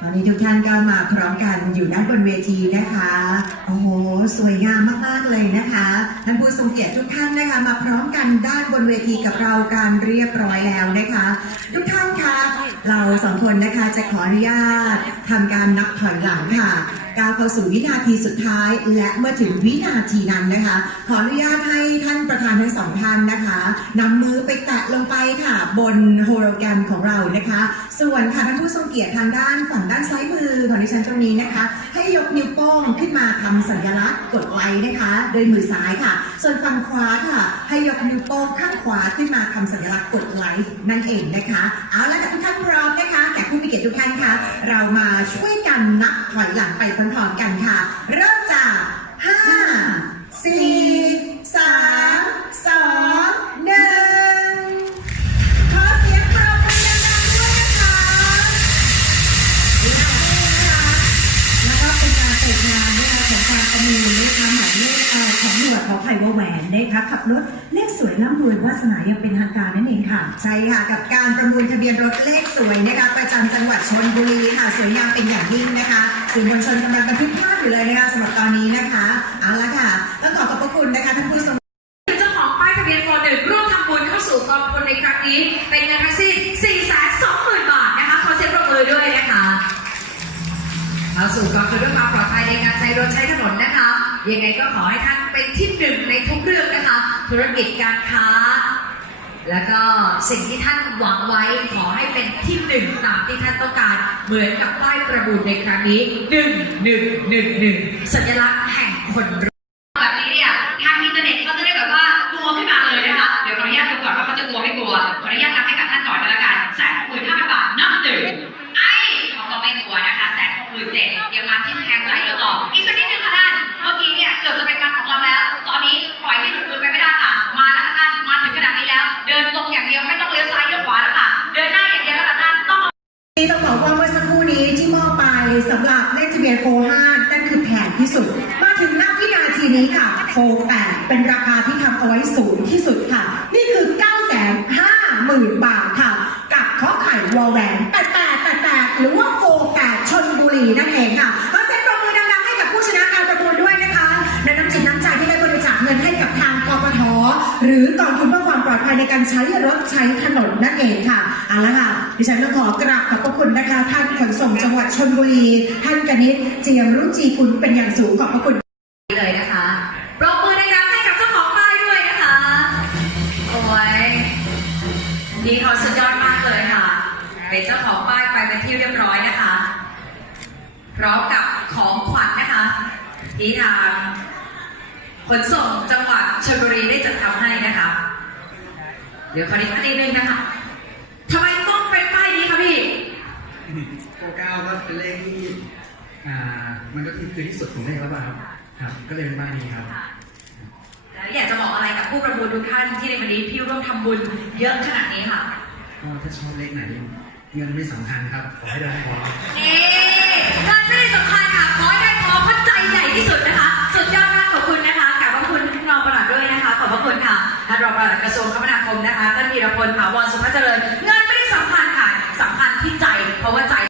ตอนนี้ทุกท่านก็มาพร้อมกันอยู่ด้านบนเวทีนะคะ โอ้โห สวยงามมากๆเลยนะคะท่านผู้ทรงเกียรติทุกท่านนะคะมาพร้อมกันด้านบนเวทีกับเราการเรียบร้อยแล้วนะคะ ทุกท่านคะเราสองคนนะคะจะขออนุญาตทำการนับถอยหลังค่ะ ก้าวเข้าสู่วินาทีสุดท้าย และเมื่อถึงวินาทีนั้นนะคะ ขออนุญาตให้ท่านประธานทั้งสองท่านนะคะนำมือไปแตะลงไปค่ะ บนโฮโลแกรมของเรานะคะ ส่วนค่ะท่านผู้ทรงเกียรติทางด้านฝั่งด้านซ้ายมือของดิฉันตรงนี้นะคะ ให้ยกนิ้วโป้งขึ้นมาทำสัญลักษณ์กดไลค์นะคะโดยมือซ้ายค่ะ ส่วนฝั่งขวาค่ะ ให้ยกนิ้วโป้งข้างขวาขึ้นมาทำสัญลักษณ์กดไลค์นั่นเองนะคะ เอาละค่ะทุกท่านพร้อมนะคะ ผู้มีเกียรติทุกท่านค่ะเรามาช่วยกันนับถอยหลังไปพร้อมๆกันค่ะ เริ่มจากห้าสี่สามสองหนึ่งขอเสียงปรบมือดังๆด้วยนะคะแล้วก็เป็นการเปิดงานนะคะของการประมูลนะคะหมายเลขเอ่อของหนวดของไผ่วาแหวนนะคะขับรถเลขสวยร่ำรวยวาสนายังเป็นทางการนั่น ค่ะ ใช่ค่ะ กับการประมูลทะเบียนรถเลขสวยนะคะประจำจังหวัดชนบุรีค่ะ สวยงามเป็นอย่างยิ่งนะคะสื่อมวลชนกำลังบันทึกภาพอยู่เลยนะคะสำหรับตอนนี้นะคะเอาละค่ะต้องขอขอบพระคุณนะคะท่านผู้ทรงเจ้าของป้ายทะเบียนฟอร์หนึ่งร่วมทำบุญเข้าสู่กองทุนในครั้งนี้ เป็นเงินทั้งสิ้น4 2 0 0 0 0บาทนะคะขอเสียงปรบมือด้วยนะคะเข้าสู่กองทุนด้วยความปลอดภัยในการใช้รถใช้ถนนนะคะยังไงก็ขอให้ท่านเป็นที่หนึ่งในทุกเรื่องนะคะ ธุรกิจการค้า แล้วก็สิ่งที่ท่านหวังไว้ขอให้เป็นที่หนึ่งตามที่ท่านต้องการ เหมือนกับป้ายประมูลในครั้งนี้หนึ่งหนึ่งหนึ่งหนึ่งสัญลักษณ์แห่งคน ลียร์โฟ5นั่นคือแพงที่สุด มาถึงนับวินาทีนี้ค่ะโฟ8เป็นราคาที่ทำเอาไว้สูงที่สุดค่ะ นี่คือ 9 5 0 0 0 0 บาทค่ะ กับข้อไข่วอลแหวน88 88 หรือว่าโฟ8ชนบุรีนั่นเองค่ะขอเสียงปรบมือดังๆให้กับผู้ชนะการประมูลด้วยนะคะและน้ำจิตน้ำใจที่ได้บริจาคเงินให้กับทางกปทหรือกองทุน อความปลอดภัยในการใช้รถใช้ถนนนั่นเองค่ะเอาละค่ะดิฉันต้องขอกราบขอบพระคุณนะคะ ท่านขนส่งจังหวัดชลบุรี ท่านกนิษฐ์เจียมรุจีคุณเป็นอย่างสูงขอบพระคุณเลยนะคะปรบมือดังๆให้กับเจ้าของป้ายด้วยนะคะโอ้ยนี่เขาสุดยอดมากเลยค่ะเป็นเจ้าของป้ายไปเป็นที่เรียบร้อยนะคะพร้อมกับของขวัญนะคะที่ทางขนส่งจังหวัดชลบุรีได้จัดทำให้นะคะ เดี๋ยวขอนิดนิดนึงนะคะทำไมต้องเป็นป้ายนี้คะพี่โปรเก้าก็เป็นเลขที่อ่ามันก็คือคือที่สุดของเลขแล้วป่ะครับครับ ก็เลยเป็นบ้านนี้ครับ แล้วอยากจะบอกอะไรกับผู้ประมูลทุกท่านที่ในวันนี้พี่ร่วมทำบุญเยอะขนาดนี้ค่ะก็ถ้าชอบเลขไหนเงินไม่สำคัญครับขอให้ได้พอ นี่ ท่านรองปลัดกระทรวงคมนาคมนะคะท่านมีรพลถาวรสุภเจริญ เงินไม่ได้สำคัญค่ะสำคัญที่ใจเพราะว่าใจ